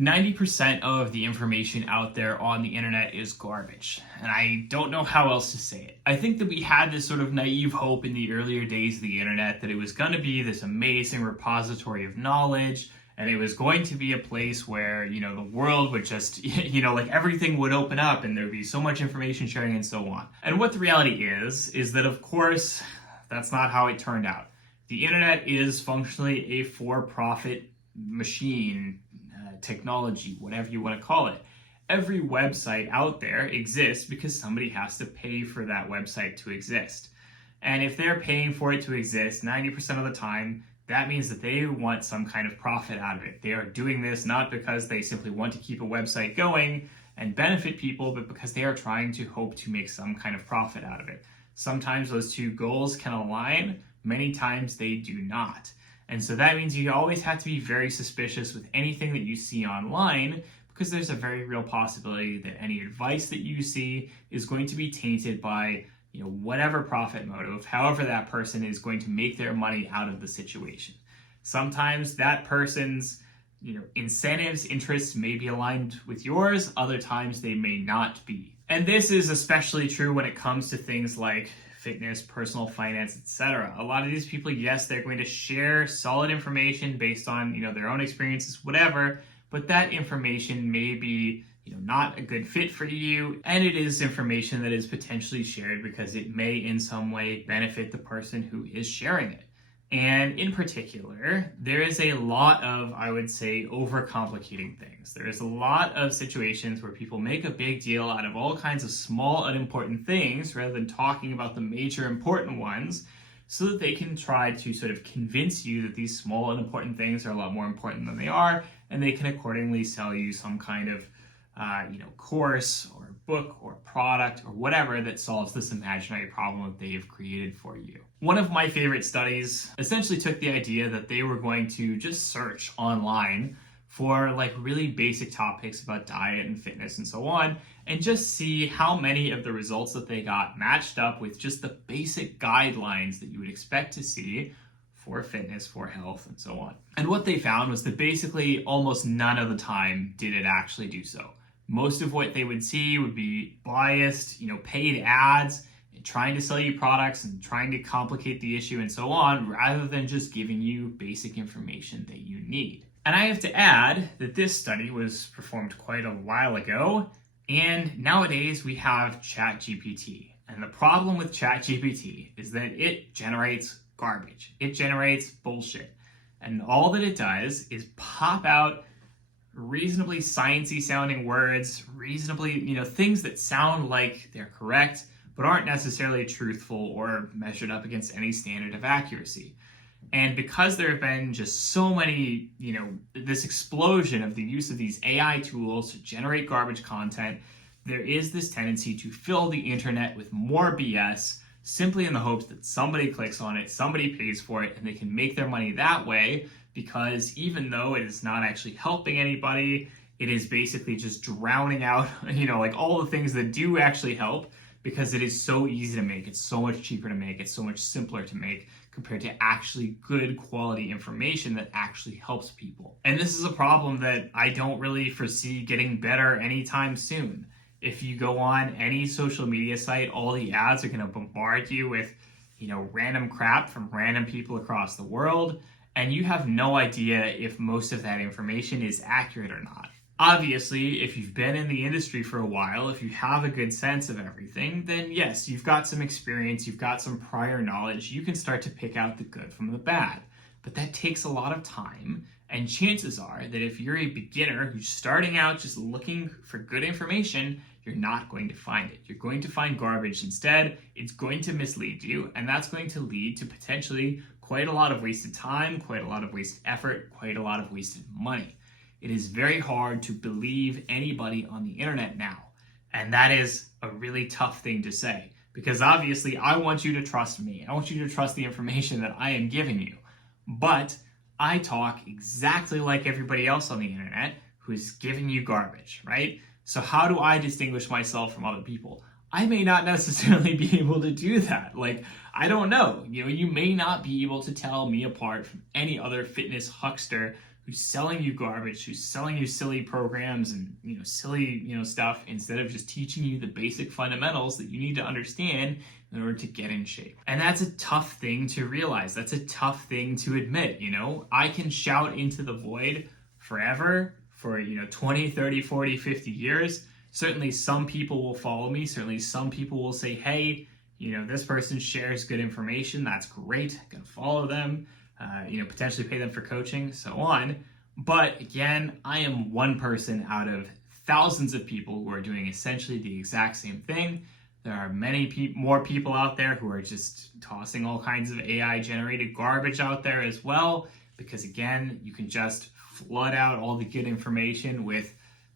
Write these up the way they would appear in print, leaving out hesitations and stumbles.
90% of the information out there on the internet is garbage, and I don't know how else to say it. I think that we had this sort of naive hope in the earlier days of the internet that it was going to be this amazing repository of knowledge, and it was going to be a place where, the world would just, like everything would open up and there would be so much information sharing and so on. And what the reality is that of course, that's not how it turned out. The internet is functionally a for-profit machine, technology, whatever you want to call it. Every website out there exists because somebody has to pay for that website to exist. And if they're paying for it to exist 90% of the time, that means that they want some kind of profit out of it. They are doing this not because they simply want to keep a website going and benefit people, but because they are trying to hope to make some kind of profit out of it. Sometimes those two goals can align, many times they do not. And so that means you always have to be very suspicious with anything that you see online, because there's a very real possibility that any advice that you see is going to be tainted by whatever profit motive, however that person is going to make their money out of the situation. Sometimes that person's incentives, interests may be aligned with yours, other times they may not be. And this is especially true when it comes to things like fitness, personal finance, etc. A lot of these people, yes, they're going to share solid information based on their own experiences, whatever, but that information may be not a good fit for you, and it is information that is potentially shared because it may in some way benefit the person who is sharing it. And in particular, there is a lot of, I would say, overcomplicating things. There is a lot of situations where people make a big deal out of all kinds of small, unimportant things rather than talking about the major important ones, so that they can try to sort of convince you that these small, unimportant things are a lot more important than they are, and they can accordingly sell you some kind of course or book or product or whatever that solves this imaginary problem that they have created for you. One of my favorite studies essentially took the idea that they were going to just search online for really basic topics about diet and fitness and so on, and just see how many of the results that they got matched up with just the basic guidelines that you would expect to see for fitness, for health, and so on. And what they found was that basically almost none of the time did it actually do so. Most of what they would see would be biased, paid ads, trying to sell you products and trying to complicate the issue and so on, rather than just giving you basic information that you need. And I have to add that this study was performed quite a while ago, and nowadays we have ChatGPT. And the problem with ChatGPT is that it generates garbage. It generates bullshit. And all that it does is pop out reasonably sciencey sounding words, reasonably, things that sound like they're correct, but aren't necessarily truthful or measured up against any standard of accuracy. And because there have been just so many, this explosion of the use of these AI tools to generate garbage content, there is this tendency to fill the internet with more BS, simply in the hopes that somebody clicks on it, somebody pays for it, and they can make their money that way, because even though it is not actually helping anybody, it is basically just drowning out, all the things that do actually help, because it is so easy to make, it's so much cheaper to make, it's so much simpler to make compared to actually good quality information that actually helps people. And this is a problem that I don't really foresee getting better anytime soon. If you go on any social media site, all the ads are going to bombard you with, random crap from random people across the world, and you have no idea if most of that information is accurate or not. Obviously, if you've been in the industry for a while, if you have a good sense of everything, then yes, you've got some experience, you've got some prior knowledge, you can start to pick out the good from the bad. But that takes a lot of time, and chances are that if you're a beginner who's starting out just looking for good information, you're not going to find it. You're going to find garbage instead. It's going to mislead you, and that's going to lead to potentially quite a lot of wasted time, quite a lot of wasted effort, quite a lot of wasted money. It is very hard to believe anybody on the internet now, and that is a really tough thing to say, because obviously I want you to trust me. I want you to trust the information that I am giving you, but I talk exactly like everybody else on the internet who's giving you garbage, right? So how do I distinguish myself from other people? I may not necessarily be able to do that. I don't know. You may not be able to tell me apart from any other fitness huckster who who's selling you garbage, who's selling you silly programs and, silly, stuff, instead of just teaching you the basic fundamentals that you need to understand in order to get in shape. And that's a tough thing to realize. That's a tough thing to admit, I can shout into the void forever for, 20, 30, 40, 50 years. Certainly some people will follow me. Certainly some people will say, hey, this person shares good information. That's great. I'm going to follow them, potentially pay them for coaching, so on. But again, I am one person out of thousands of people who are doing essentially the exact same thing. There are many more people out there who are just tossing all kinds of AI-generated garbage out there as well, because again, you can just flood out all the good information with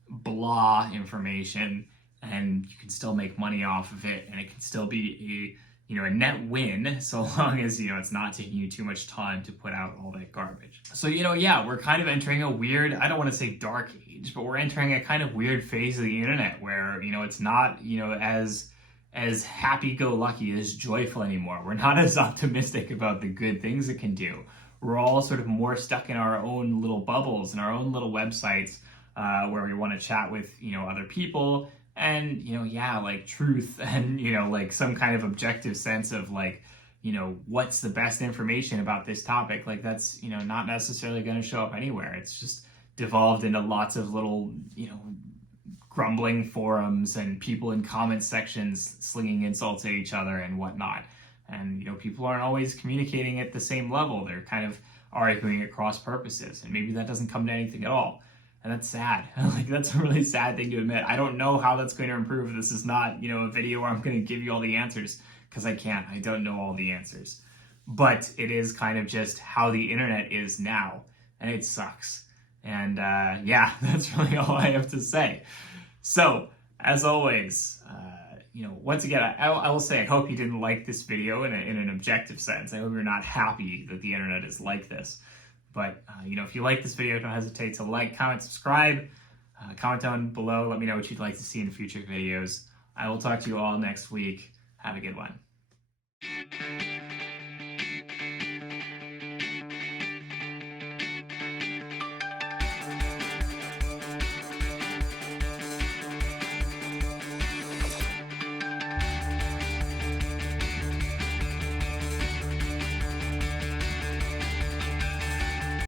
blah information, and you can still make money off of it, and it can still be a net win, so long as it's not taking you too much time to put out all that garbage. So we're kind of entering a weird, I don't want to say dark age, but we're entering a kind of weird phase of the internet where it's not as happy-go-lucky, as joyful anymore. We're not as optimistic about the good things it can do. We're all sort of more stuck in our own little bubbles and our own little websites where we want to chat with other people and like truth and like some kind of objective sense of like what's the best information about this topic. Like that's not necessarily going to show up anywhere. It's just devolved into lots of little grumbling forums and people in comment sections slinging insults at each other and whatnot. And people aren't always communicating at the same level. They're kind of arguing at cross purposes, and maybe that doesn't come to anything at all. And that's sad. Like, that's a really sad thing to admit. I don't know how that's going to improve. This is not, a video where I'm going to give you all the answers, because I can't. I don't know all the answers. But it is kind of just how the internet is now, and it sucks. And that's really all I have to say. So, as always, once again, I will say I hope you didn't like this video in an objective sense. I hope you're not happy that the internet is like this. But, if you like this video, don't hesitate to like, comment, subscribe. Comment down below. Let me know what you'd like to see in future videos. I will talk to you all next week. Have a good one.